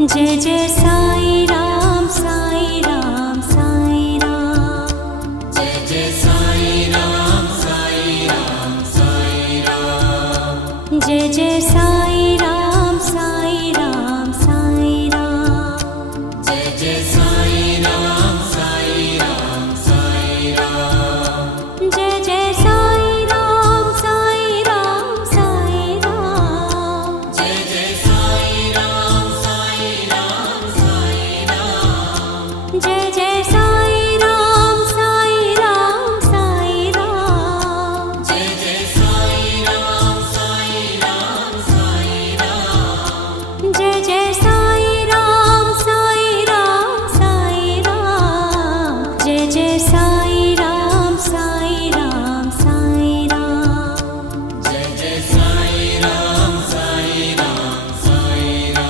Jai Jai Sai Ram Sai Ram Sai Ram. Jai Jai Sai Ram Sai Ram Sai Ram. Jai Jai Sai Ram Sai Ram Sai Ram. Jai Jai Sai Ram Sai Ram Sai Ram. Jai Jai Sai Ram Sai Ram Sai Ram. Jai Jai Sai Ram Sai Ram Sai Ram. Jai Jai Sai Ram Sai Ram Sai Ram. Jai Jai Sai Ram Sai Ram Sai Ram. Jai Jai